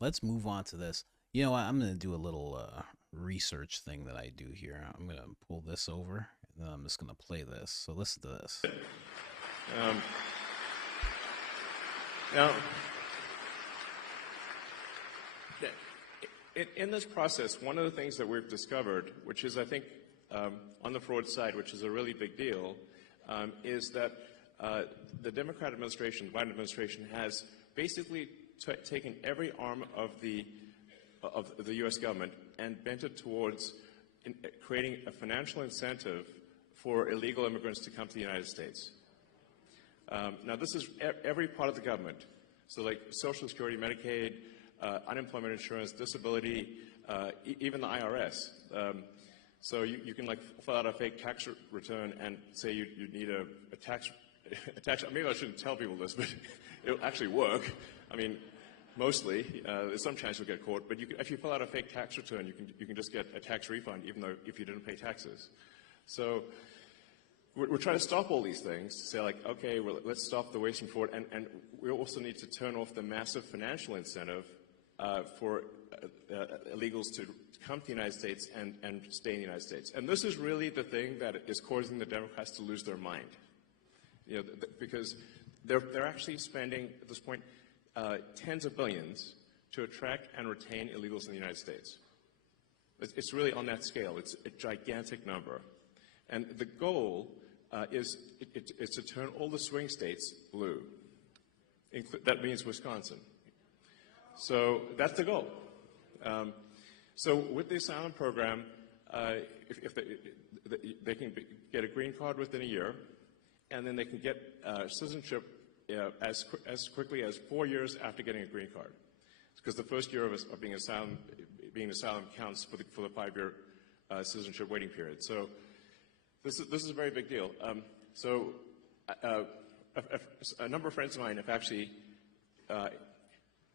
let's move on to this. You know what? I'm going to do a little research thing that I do here. I'm going to pull this over, and then I'm just going to play this. So listen to this. Um, now, in this process, one of the things that we've discovered, which is, I think, on the fraud side, which is a really big deal, is that the Democrat administration, the Biden administration, has basically taken every arm of the U.S. government and bent it towards creating a financial incentive for illegal immigrants to come to the United States. Now, this is every part of the government. So, like Social Security, Medicaid, unemployment insurance, disability, even the IRS. So you can like fill out a fake tax return and say you need a tax. Maybe I shouldn't tell people this, but it'll actually work. I mean, mostly. There's some chance you'll get caught, but if you fill out a fake tax return, you can just get a tax refund, even though if you didn't pay taxes. So we're trying to stop all these things. Say like, okay, well, let's stop the waste and fraud, and we also need to turn off the massive financial incentive for illegals to come to the United States and stay in the United States. And this is really the thing that is causing the Democrats to lose their mind. You know, because they're actually spending, at this point, tens of billions to attract and retain illegals in the United States. It's really on that scale. It's a gigantic number. And the goal is to turn all the swing states blue. That means Wisconsin. So that's the goal. So with the asylum program, if they can get a green card within a year, and then they can get citizenship as quickly as 4 years after getting a green card, because the first year of being asylum counts for the 5-year citizenship waiting period. So this is a very big deal. A number of friends of mine have actually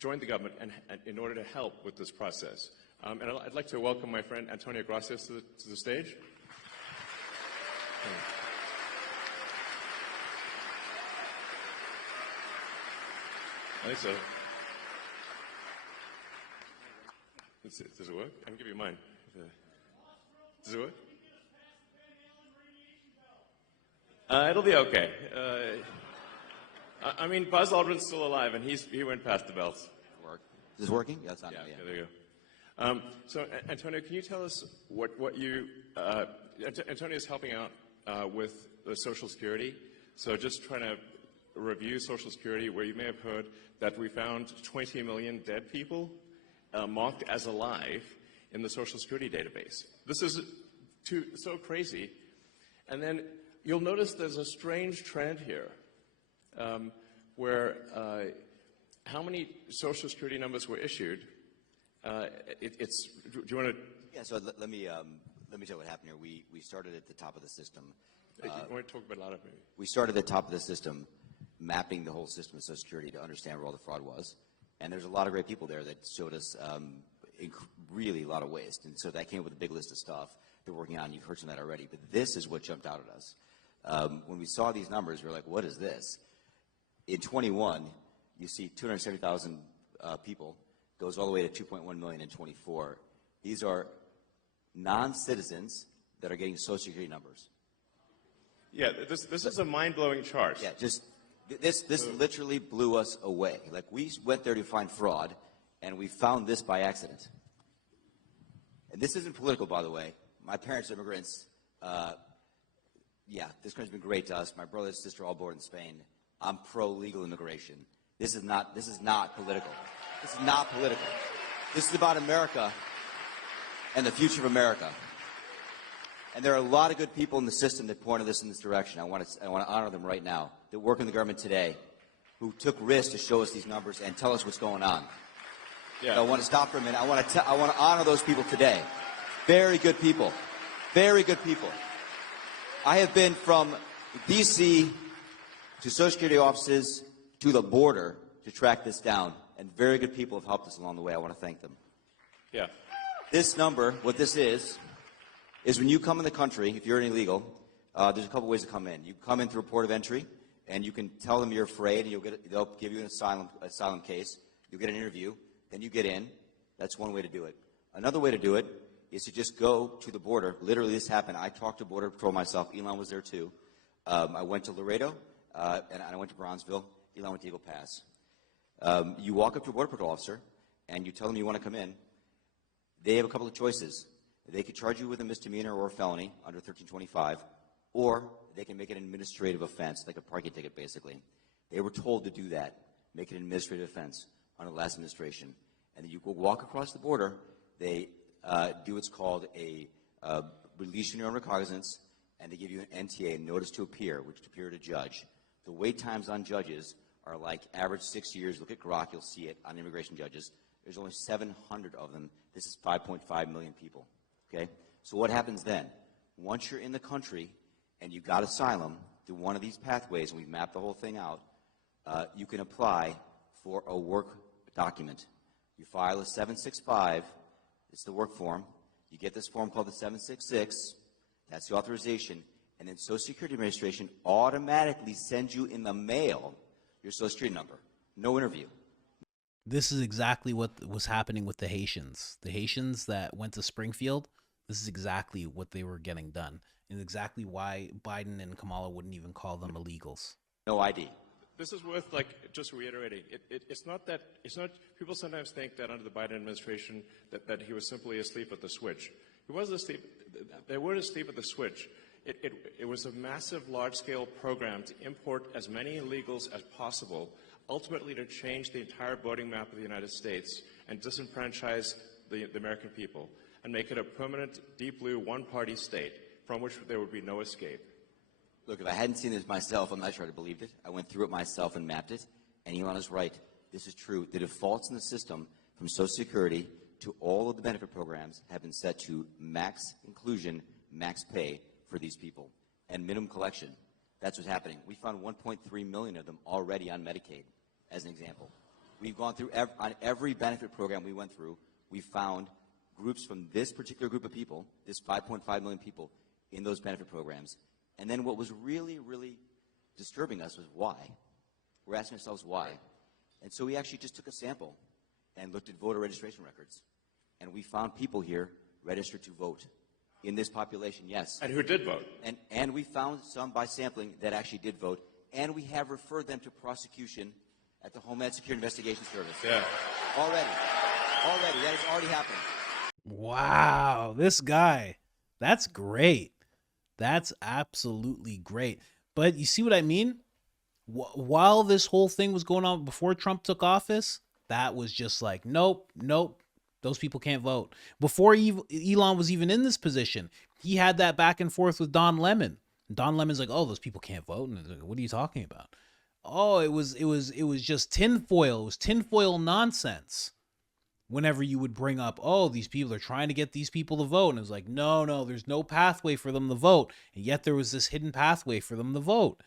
joined the government and in order to help with this process. And I'd like to welcome my friend Antonio Gracias to the stage. I think so. Does it work? I can give you mine. Does it work? It'll be okay. I mean, Buzz Aldrin's still alive, and he went past the bells. Work. Is this working? Yeah, it's not. Yeah, there you go. So, Antonio, can you tell us what you... Antonio is helping out with the Social Security. So just trying to review Social Security, where you may have heard that we found 20 million dead people marked as alive in the Social Security database. This is so crazy. And then you'll notice there's a strange trend here where how many Social Security numbers were issued. Do you want to? Yeah. So let me tell you what happened here. We started at the top of the system. You want to talk about a lot of maybe? We started at the top of the system, mapping the whole system of Social Security to understand where all the fraud was. And there's a lot of great people there that showed us really a lot of waste. And so that came up with a big list of stuff they're working on. You've heard some of that already. But this is what jumped out at us. When we saw these numbers, we were like, what is this? In 21, you see 270,000 people, goes all the way to 2.1 million in 24. These are non-citizens that are getting Social Security numbers. Yeah, this is a mind-blowing chart. Yeah, this literally blew us away. Like, we went there to find fraud, and we found this by accident. And this isn't political, by the way. My parents are immigrants. Yeah, this country's been great to us. My brother and sister all born in Spain. I'm pro-legal immigration. This is not political. This is not political. This is about America and the future of America. And there are a lot of good people in the system that pointed us in this direction. I want to honor them right now, that work in the government today, who took risks to show us these numbers and tell us what's going on. Yeah. So I want to stop for a minute. I want to honor those people today. Very good people. Very good people. I have been from D.C. to Social Security offices to the border to track this down, and very good people have helped us along the way. I want to thank them. Yeah. This number, what this is when you come in the country, if you're an illegal, there's a couple ways to come in. You come in through a port of entry, and you can tell them you're afraid, and they'll give you an asylum case. You'll get an interview. then you get in. That's one way to do it. Another way to do it is to just go to the border. Literally, this happened. I talked to Border Patrol myself. Elon was there too. I went to Laredo, and I went to Bronzeville. Elon went to Eagle Pass. You walk up to a Border Patrol officer, and you tell them you want to come in. They have a couple of choices. They could charge you with a misdemeanor or a felony under 1325, or they can make it an administrative offense, like a parking ticket, basically. They were told to do that, make it an administrative offense under the last administration. And then you go walk across the border. They do what's called a release on your own recognizance, and they give you an NTA, notice to appear, which to appear to judge. The wait times on judges are like average 6 years. Look at Grok, you'll see it on immigration judges. There's only 700 of them. This is 5.5 million people. Okay? So what happens then? Once you're in the country and you got asylum through one of these pathways, and we've mapped the whole thing out, you can apply for a work document. You file a 765. It's the work form. You get this form called the 766. That's the authorization. And then Social Security Administration automatically sends you in the mail your Social Security number. No interview. This is exactly what was happening with the Haitians. The Haitians that went to Springfield, this is exactly what they were getting done. And exactly why Biden and Kamala wouldn't even call them illegals. No ID. This is worth, just reiterating. It's not, people sometimes think that under the Biden administration that he was simply asleep at the switch. He wasn't asleep. They weren't asleep at the switch. It was a massive, large-scale program to import as many illegals as possible, ultimately to change the entire voting map of the United States and disenfranchise the American people and make it a permanent, deep blue, one-party state from which there would be no escape. Look, if I hadn't seen this myself, I'm not sure I'd have believed it. I went through it myself and mapped it, and Elon is right. This is true. The defaults in the system, from Social Security to all of the benefit programs, have been set to max inclusion, max pay for these people, and minimum collection. That's what's happening. We found 1.3 million of them already on Medicaid, as an example. We've gone through, on every benefit program we went through, we found groups from this particular group of people, this 5.5 million people, in those benefit programs. And then what was really, really disturbing us was why. We're asking ourselves why. And so we actually just took a sample and looked at voter registration records. And we found people here registered to vote in this population, yes. And who did vote. And we found some by sampling that actually did vote. And we have referred them to prosecution at the Homeland Security Investigation Service. Yeah. Already. That has already happened. Wow, this guy. That's great. That's absolutely great. But you see what I mean? While this whole thing was going on before Trump took office, that was just like, nope, those people can't vote. Before Elon was even in this position, he had that back and forth with Don Lemon. Don Lemon's like, oh, those people can't vote. And like, what are you talking about? Oh, it was just tinfoil. It was tinfoil nonsense. Whenever you would bring up, oh, these people are trying to get these people to vote. And it was like, no, there's no pathway for them to vote. And yet there was this hidden pathway for them to vote.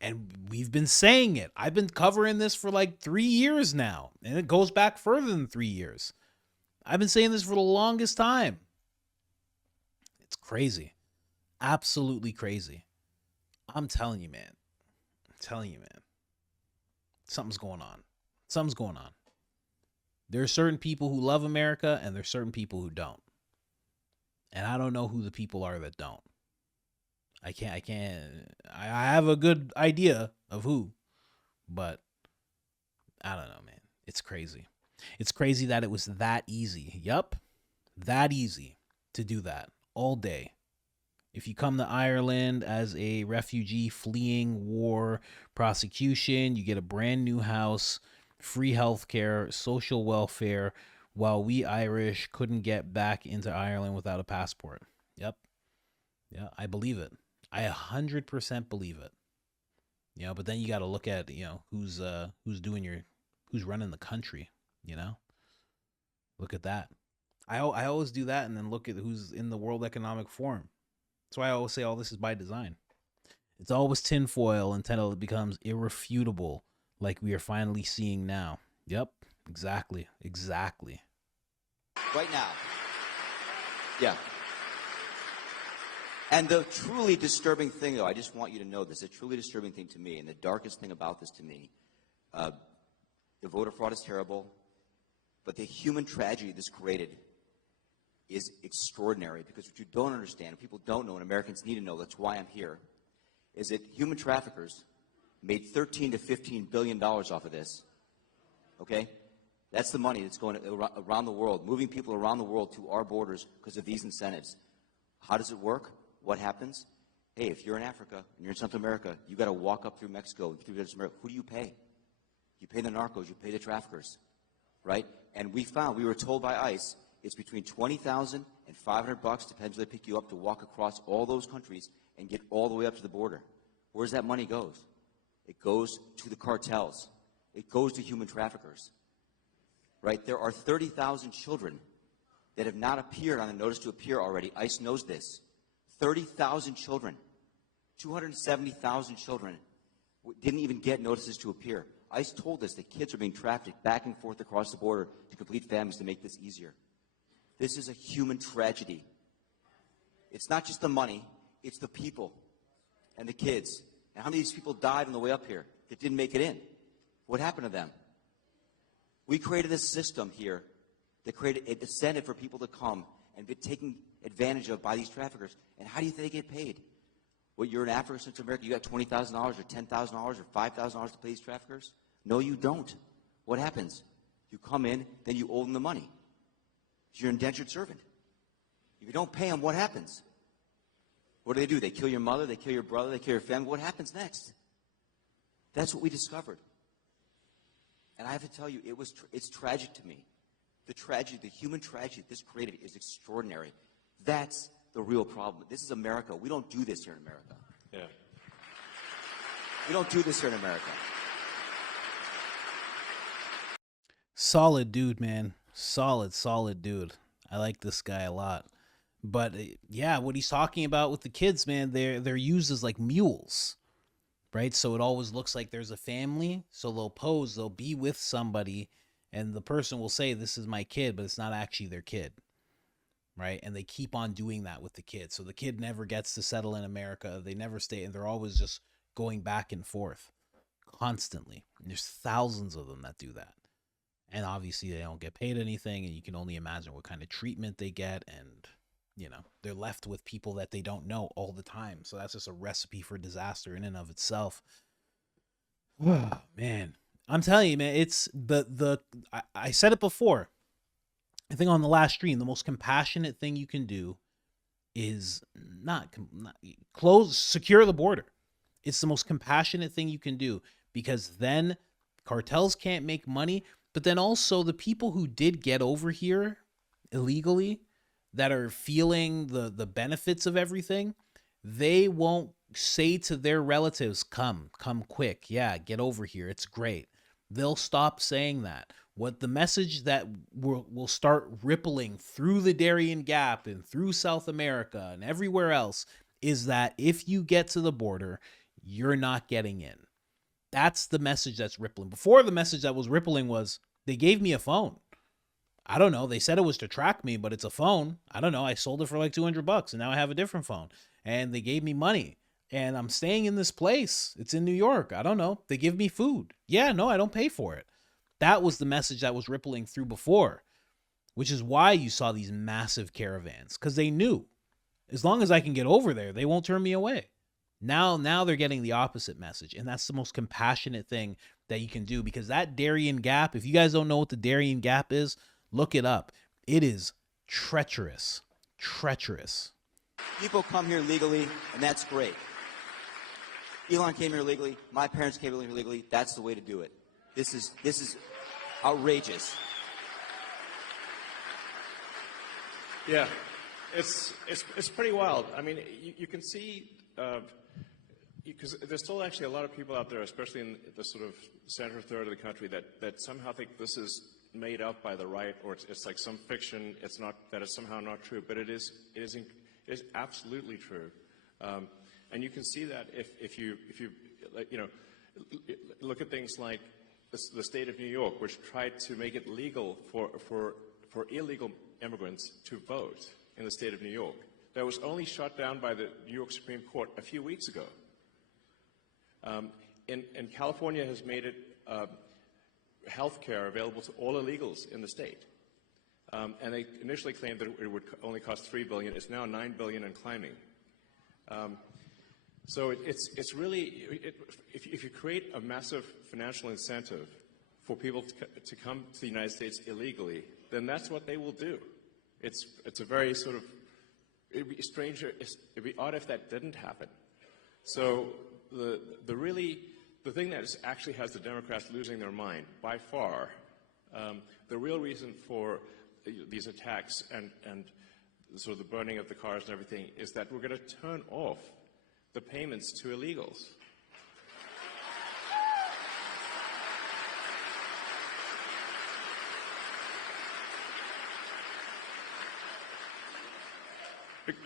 And we've been saying it. I've been covering this for like 3 years now. And it goes back further than 3 years. I've been saying this for the longest time. It's crazy. Absolutely crazy. I'm telling you, man. Something's going on. There are certain people who love America, and there's certain people who don't. And I don't know who the people are that don't. I have a good idea of who, but I don't know, man. It's crazy. It's crazy that it was that easy. Yup. That easy to do that all day. If you come to Ireland as a refugee fleeing war, prosecution, you get a brand new house, free healthcare, social welfare, while we Irish couldn't get back into Ireland without a passport. Yep. Yeah, I believe it. I 100% believe it. You know, but then you got to look at, you know, who's running the country, you know? Look at that. I always do that and then look at who's in the World Economic Forum. That's why I always say all this is by design. It's always tinfoil until it becomes irrefutable, like we are finally seeing now. Yep, exactly. Right now. Yeah. And the truly disturbing thing, though, I just want you to know this, the truly disturbing thing to me, and the darkest thing about this to me, the voter fraud is terrible. But the human tragedy this created is extraordinary, because what you don't understand, people don't know, and Americans need to know, that's why I'm here, is that human traffickers made $13 to $15 billion off of this. Okay? That's the money that's going around the world, moving people around the world to our borders because of these incentives. How does it work? What happens? Hey, if you're in Africa and you're in Central America, you got to walk up through Mexico, through Central America. Who do you pay? You pay the narcos, you pay the traffickers, right? And we were told by ICE, it's between $20,000 and $500, depends where they pick you up, to walk across all those countries and get all the way up to the border. Where's that money goes? It goes to the cartels. It goes to human traffickers, right? There are 30,000 children that have not appeared on the notice to appear already. ICE knows this. 30,000 children, 270,000 children didn't even get notices to appear. ICE told us that kids are being trafficked back and forth across the border to complete families to make this easier. This is a human tragedy. It's not just the money, it's the people and the kids. And how many of these people died on the way up here that didn't make it in? What happened to them? We created a system here that created an incentive for people to come and be taken advantage of by these traffickers. And how do you think they get paid? Well, you're in Africa, Central America, you got $20,000 or $10,000 or $5,000 to pay these traffickers? No, you don't. What happens? You come in, then you owe them the money. You're an indentured servant. If you don't pay them, what happens? What do? They kill your mother, they kill your brother, they kill your family. What happens next? That's what we discovered. And I have to tell you, it's tragic to me. The tragedy, the human tragedy this created is extraordinary. That's the real problem. This is America. We don't do this here in America. Yeah. We don't do this here in America. Solid dude, man. Solid dude. I like this guy a lot. But yeah, what he's talking about with the kids, man, they're used as like mules, right? So it always looks like there's a family. So they'll be with somebody, and the person will say, "This is my kid," but it's not actually their kid, right? And they keep on doing that with the kid. So the kid never gets to settle in America. They never stay, and they're always just going back and forth constantly. And there's thousands of them that do that. And obviously they don't get paid anything, and you can only imagine what kind of treatment they get, and they're left with people that they don't know all the time. So that's just a recipe for disaster in and of itself. Oh, man. I'm telling you, man, it's I said it before. I think on the last stream, the most compassionate thing you can do is not secure the border. It's the most compassionate thing you can do, because then cartels can't make money. But then also the people who did get over here illegally, that are feeling the benefits of everything, they won't say to their relatives, come quick. Yeah, get over here. It's great. They'll stop saying that. What the message that will start rippling through the Darien Gap and through South America and everywhere else is that if you get to the border, you're not getting in. That's the message that's rippling. Before, the message that was rippling was, they gave me a phone. I don't know. They said it was to track me, but it's a phone. I don't know. I sold it for like $200 and now I have a different phone. And they gave me money and I'm staying in this place. It's in New York. I don't know. They give me food. Yeah, no, I don't pay for it. That was the message that was rippling through before, which is why you saw these massive caravans, because they knew as long as I can get over there, they won't turn me away. Now they're getting the opposite message. And that's the most compassionate thing that you can do, because that Darien Gap, if you guys don't know what the Darien Gap is, look it up. It is treacherous. Treacherous. People come here legally, and that's great. Elon came here legally. My parents came here legally. That's the way to do it. This is outrageous. Yeah, it's pretty wild. I mean, you can see, because there's still actually a lot of people out there, especially in the sort of center third of the country, that somehow think this is made up by the right, or it's like some fiction. It's not, that it's somehow not true, but it is absolutely true. And you can see that if you look at things like the state of New York, which tried to make it legal for illegal immigrants to vote in the state of New York. That was only shot down by the New York Supreme Court a few weeks ago. And California has made it health care available to all illegals in the state. And they initially claimed that it would only cost $3 billion. It's now $9 billion and climbing. So it's really, if you create a massive financial incentive for people to come to the United States illegally, then that's what they will do. It's a very sort of, it'd be strange, it'd be odd if that didn't happen. So the thing that actually has the Democrats losing their mind by far, the real reason for these attacks and sort of the burning of the cars and everything is that we're going to turn off the payments to illegals.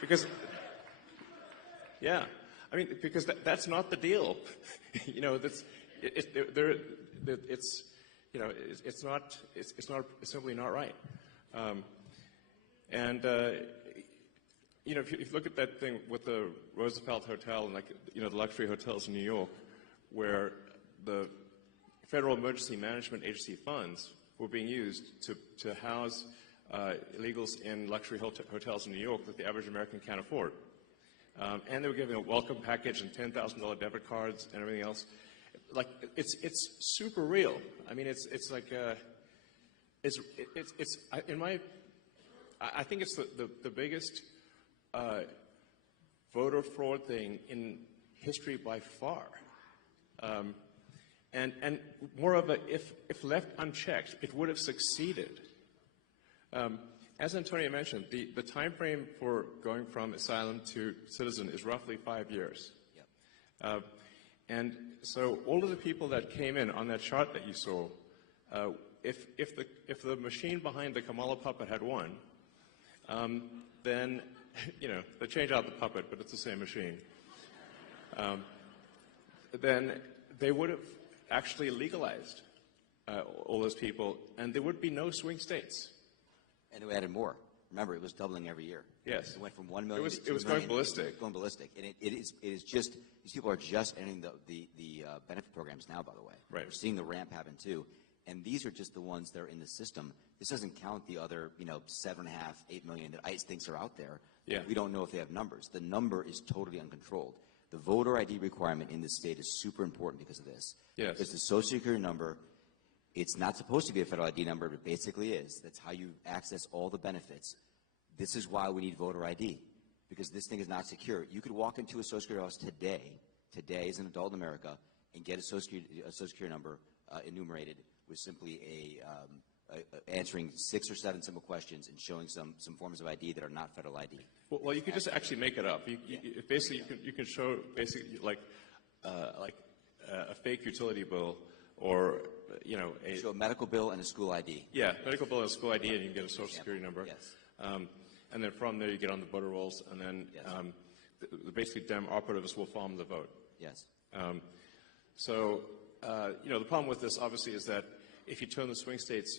Because, yeah, I mean, because that's not the deal. You know, it's simply not right. You know, if you look at that thing with the Roosevelt Hotel and, like, you know, the luxury hotels in New York, where the Federal Emergency Management Agency funds were being used to house illegals in luxury hotels in New York that the average American can't afford. And they were giving a welcome package and $10,000 debit cards and everything else. Like, it's super real. I mean, it's like, I think it's the biggest voter fraud thing in history by far. And moreover, if left unchecked, it would have succeeded. As Antonio mentioned, the time frame for going from asylum to citizen is roughly 5 years. Yep. And so all of the people that came in on that chart that you saw, if the machine behind the Kamala puppet had won, then, you know, they change out the puppet, but it's the same machine. Then they would have actually legalized all those people, and there would be no swing states. And we added more. Remember, it was doubling every year. Yes. It went from 1 million to 2 million. It was going ballistic. Going ballistic. And it is just, these people are just entering the benefit programs now, by the way. Right. We're seeing the ramp happen, too. And these are just the ones that are in the system. This doesn't count the other, 7.5, 8 million that ICE thinks are out there. Yeah. We don't know if they have numbers. The number is totally uncontrolled. The voter ID requirement in this state is super important because of this. Yes. Because the Social Security number, it's not supposed to be a federal ID number, but it basically is. That's how you access all the benefits. This is why we need voter ID, because this thing is not secure. You could walk into a Social Security office today as an adult in America, and get a Social Security number enumerated with simply answering 6 or 7 simple questions and showing some forms of ID that are not federal ID. Well, you could just actually make it up. Basically, you can show basically like a fake utility bill, or show a medical bill and a school ID. Yeah, medical bill and a school ID, and you can get a Social Security number. Yes. And then from there you get on the voter rolls, and then Yes. Basically Dem operatives will farm the vote. Yes. The problem with this obviously is that if you turn the swing states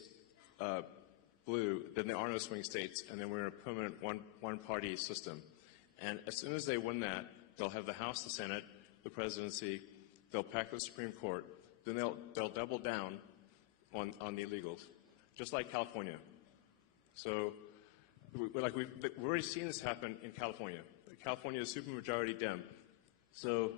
blue, then there are no swing states, and then we're in a permanent one-party system. And as soon as they win that, they'll have the House, the Senate, the presidency, they'll pack the Supreme Court, then they'll double down on the illegals, just like California. So, we've already seen this happen in California. California is supermajority Dem. So,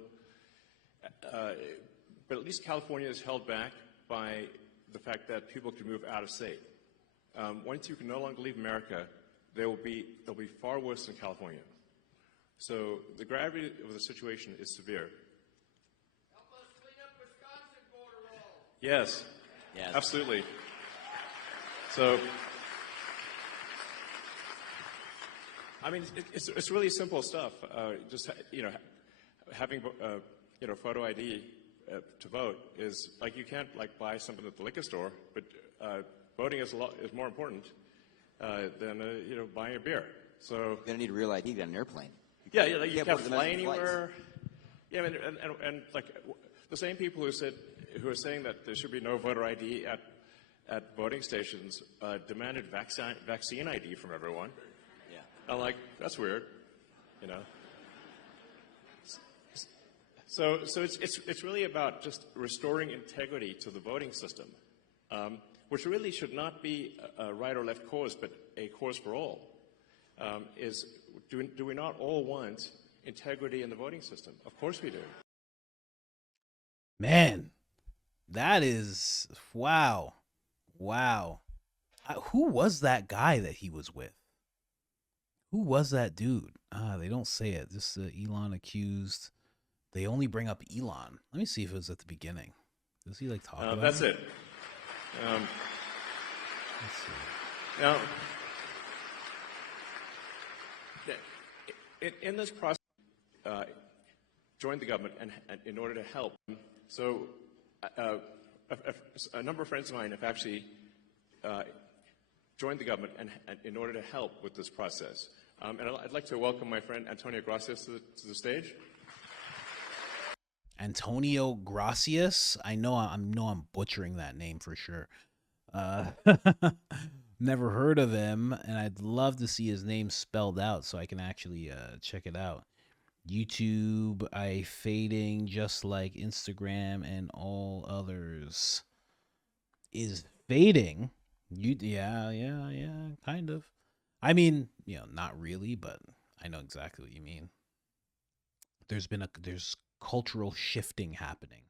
but at least California is held back by the fact that people can move out of state. Once you can no longer leave America, they'll be far worse than California. So the gravity of the situation is severe. Help us clean up Wisconsin border wall. Yes. Yes. Absolutely. So, I mean, it's really simple stuff. Just having photo ID to vote is like, you can't buy something at the liquor store, but voting is more important than buying a beer. So You're going to need real ID to get on an airplane. you can't fly anywhere. Yeah, and the same people who are saying that there should be no voter ID at voting stations demanded vaccine ID from everyone. Yeah. I'm like, that's weird, So it's really about just restoring integrity to the voting system. which really should not be a right or left cause, but a cause for all, is do we not all want integrity in the voting system? Of course we do. Man, that is wow. Wow. Who was that guy that he was with? Who was that dude? They don't say it. This Elon accused. They only bring up Elon. Let me see if it was at the beginning. Does he like talk about That's it? Let's see. Now, in this process, joined the government and in order to help. So, a number of friends of mine have actually joined the government and in order to help with this process. And I'd like to welcome my friend Antonio Gracias to the stage. Antonio Gracias. I know I'm butchering that name for sure. Never heard of him, and I'd love to see his name spelled out so I can actually check it out. YouTube, I fading just like Instagram and all others. Is fading? Yeah, kind of. I mean, not really, but I know exactly what you mean. There's cultural shifting happening.